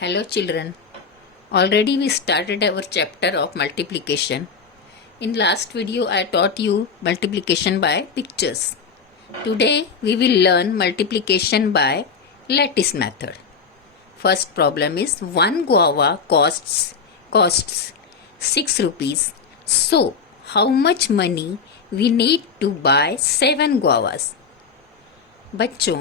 Hello children. Already we started our chapter of multiplication. In last video I taught you multiplication by pictures. Today we will learn multiplication by lattice method. First problem is 1 guava costs 6 rupees. So how much money we need to buy 7 guavas? बच्चों,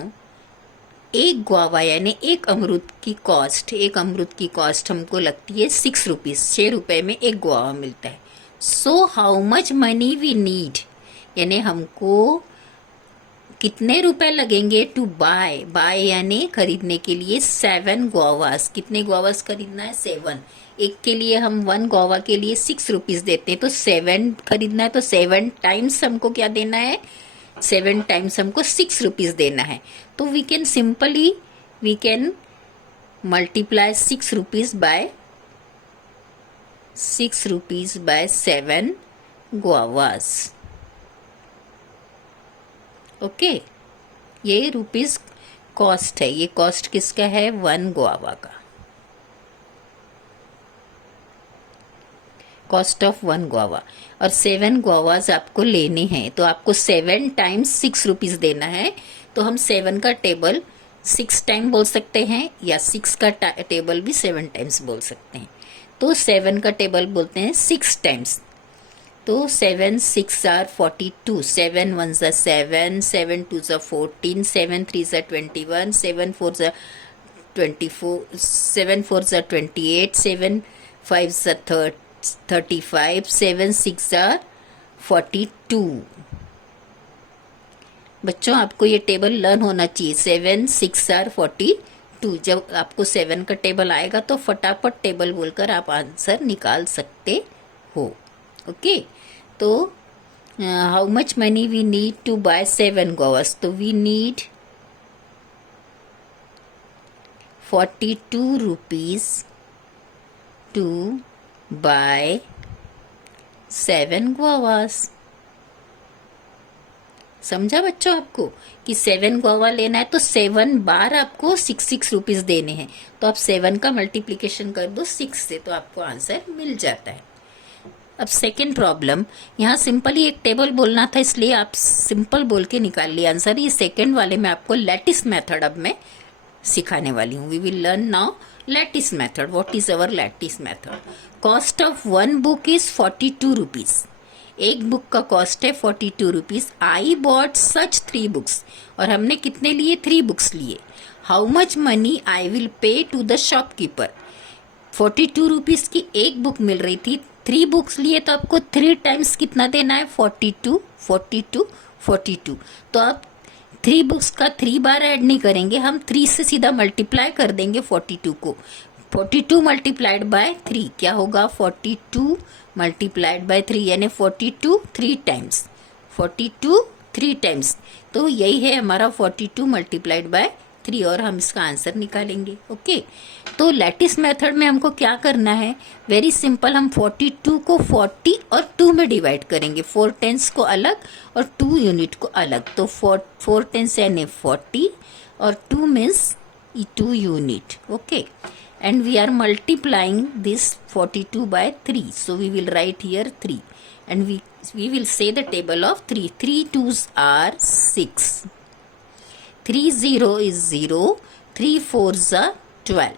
एक guava यानी एक अमरूद की cost हमको लगती है 6 rupees. 6 रुपये में एक गुआवा मिलता है। So how much money we need, यानी हमको कितने रुपए लगेंगे टू बाय यानी खरीदने के लिए 7 गुआवास। कितने गुआवास खरीदना है? 7। एक के लिए हम 1 गुआवा के लिए 6 रुपीज़ देते हैं, तो 7 खरीदना है, तो 7 टाइम्स हमको क्या देना है? 7 टाइम्स हमको 6 रुपीज़ देना है। तो we can multiply 6 rupees by 7 guavas. Okay, ये रुपीज़ कॉस्ट है। ये कॉस्ट किसका है? 1 गुआवा का। Cost of 1 guava. और 7 गुआवाज आपको लेने हैं, तो आपको 7 टाइम्स 6 रुपीज़ देना है। तो हम 7 का टेबल 6 टाइम बोल सकते हैं, या 6 का टेबल भी 7 टाइम्स बोल सकते हैं। तो 7 का टेबल बोलते हैं 6 टाइम्स। तो 7 6 आर 42, 7 1 ज़ा 7, 7 2 ज़ा 14, 7 3 ज़ा 21, 7 4 ज़ा 24, 7 4 ज़ा 28, 7 5 ज़ा 35, 7 6 आर 42। बच्चों, आपको ये टेबल लर्न होना चाहिए। 7 6 आर 42। जब आपको 7 का टेबल आएगा तो फटाफट टेबल बोलकर आप आंसर निकाल सकते हो। ओके, तो how much money we need to buy 7 guavas? तो we need 42 rupees to buy 7 guavas. समझा बच्चों आपको कि 7 गुआवा लेना है, तो 7 बार आपको 6 रुपीज़ देने हैं। तो आप 7 का मल्टीप्लिकेशन कर दो 6 से, तो आपको आंसर मिल जाता है। अब सेकेंड प्रॉब्लम, यहाँ सिंपली एक टेबल बोलना था, इसलिए आप सिंपल बोल के निकाल लिया आंसर। ये सेकेंड वाले में आपको लैटिस मेथड अब मैं सिखाने वाली हूँ। We will learn now lattice method. What is our lattice method? Cost of 1 book is 42 rupees. एक बुक का कॉस्ट है 42 rupees. I bought such 3 books, और हमने कितने लिए? 3 बुक्स लिए। How much money I will pay to the shopkeeper? 42 rupees की एक बुक मिल रही थी, 3 बुक्स लिए, तो आपको 3 टाइम्स कितना देना है? 42 42 42। तो आप 3 बुक्स का 3 बार ऐड नहीं करेंगे, हम 3 से सीधा मल्टीप्लाई कर देंगे 42 को। 42 मल्टीप्लाइड बाय 3 क्या होगा? 42 मल्टीप्लाइड बाय 3 यानी 42 3 टाइम्स। 42 3 टाइम्स, तो यही है हमारा 42 मल्टीप्लाइड बाय 3, और हम इसका आंसर निकालेंगे। ओके, तो लैटिस मेथड में हमको क्या करना है? वेरी सिंपल, हम 42 को 40 और 2 में डिवाइड करेंगे। 4 टेंस को अलग और 2 यूनिट को अलग। तो 4 टेंस यानी 40 और 2 means 2 unit. Okay, and we are multiplying this 42 by 3, so we will write here 3, and we will say the table of 3. 3 2s are 6, 3 0 is 0, 3 4s are 12.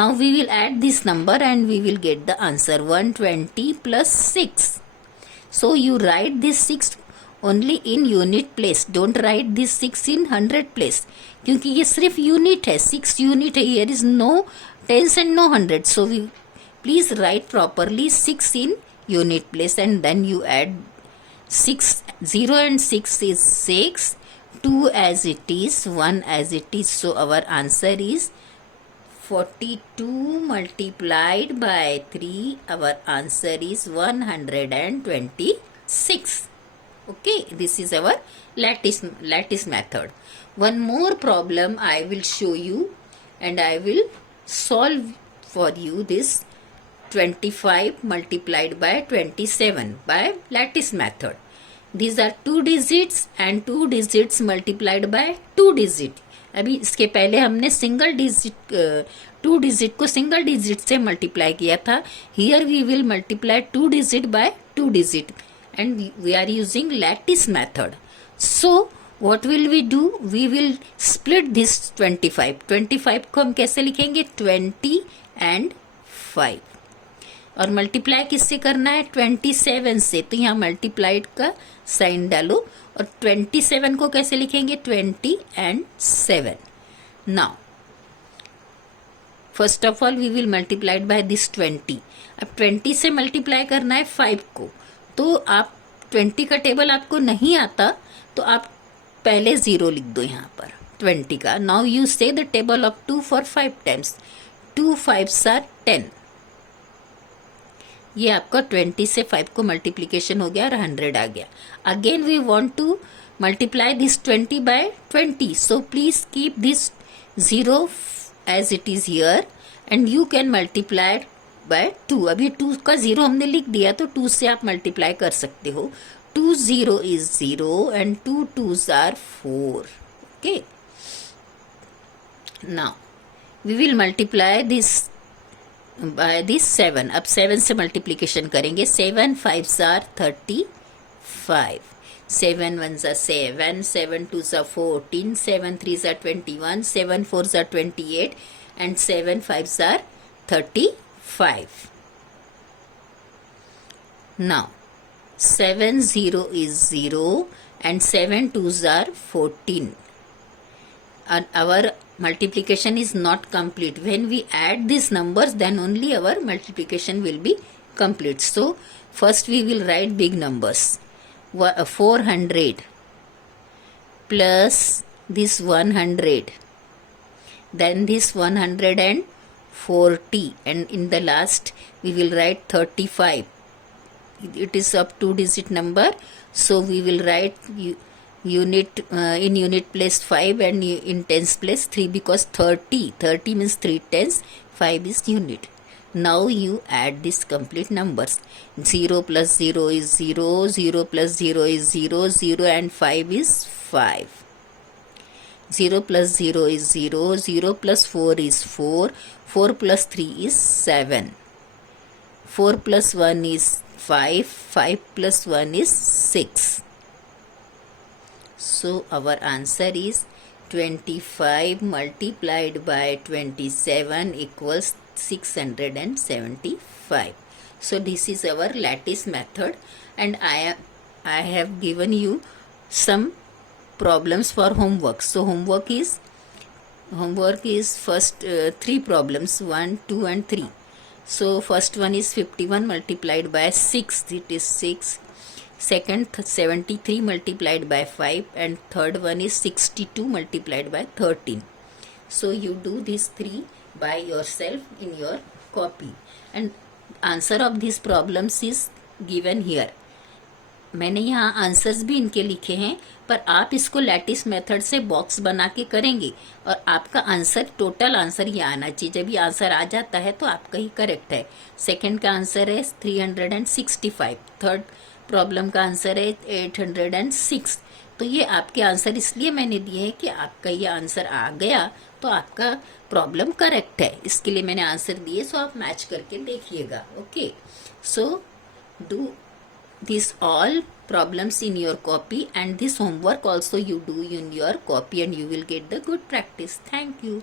Now we will add this number and we will get the answer 120 plus 6. So you write this 6 only in unit place, don't write this 6 in 100 place, क्योंकि ये सिर्फ unit है, 6 unit है। here is no tens and no hundred, so we please write properly 6 in unit place, and then you add 6, 0 and 6 is 6, 2 as it is, 1 as it is, so our answer is 42 multiplied by 3, our answer is 126. Okay, this is our lattice method. One more problem I will show you, and I will solve for you this 25 multiplied by 27 by lattice method. These are 2 digits and 2 digits multiplied by 2 digits, अभी इसके पहले हमने single digit 2 digit को single digit से multiply किया था. Here we will multiply 2 digit by 2 digit and we are using lattice method. So what will we do? We will split this 25. 25 को हम कैसे लिखेंगे? 20 and 5. और मल्टीप्लाई किससे करना है? 27 से. तो यहाँ मल्टीप्लाइड का साइन डालो. और 27 को कैसे लिखेंगे? 20 and 7. Now first of all we will multiplied by this 20. अब 20 से मल्टीप्लाई करना है 5 को. तो आप 20 का टेबल आपको नहीं आता तो आप पहले 0 लिख दो यहाँ पर 20 का. नाउ यू से the table of 2 for 5 times. 2 5s are 10. ये आपका 20 से 5 को मल्टीप्लीकेशन हो गया और 100 आ गया. Again we want to multiply this 20 by 20. So please keep this 0 as it is here and you can multiply by 2. अभी 2 का 0 हमने लिख दिया तो 2 से आप मल्टीप्लाई कर सकते हो. 2 0 is 0 and 2 2s are 4. Okay. Now we will multiply this by this 7. अब 7 से मल्टीप्लीकेशन करेंगे. 7 5s are 35. 7 1s are 7. 7 2s are 14. 7 3s are 21. 7 4s are 28 and 7 5s are 35. Now 7 0 is 0 and 7 2s are 14. And our multiplication is not complete. When we add these numbers, then only our multiplication will be complete. So first we will write big numbers. 400 plus this 100, then this 140, and in the last we will write 35. It is of 2 digit number, so we will write unit in unit place 5 and in tens place 3, because 30 means 3 tens, 5 is unit. Now you add these complete numbers. 0 plus 0 is 0, 0 plus 0 is 0, 0 and 5 is 5. 0 plus 0 is 0, 0 plus 4 is 4, 4 plus 3 is 7, 4 plus 1 is 5, 5 plus 1 is 6. So our answer is 25 multiplied by 27 equals 675. So this is our lattice method, and I have given you some problems for homework. So homework is first 3 problems, 1 2 and 3. So first one is 51 multiplied by 6, it is 6. Second 73 multiplied by 5, and third one is 62 multiplied by 13. So you do these 3 by yourself in your copy, and answer of these problems is given here. मैंने यहाँ answers भी इनके लिखे हैं, पर आप इसको lattice method से बॉक्स बना के करेंगे और आपका आंसर, टोटल आंसर ये आना चाहिए. जब ये आंसर आ जाता है तो आपका ही करेक्ट है. सेकंड का आंसर है 365. थर्ड प्रॉब्लम का आंसर है 806. तो ये आपके आंसर इसलिए मैंने दिए हैं कि आपका ये आंसर आ गया तो आपका प्रॉब्लम करेक्ट है. इसके लिए मैंने आंसर दिए, सो आप मैच करके देखिएगा. Okay, so do these all problems in your copy, and this homework also you do in your copy, and you will get the good practice. Thank you.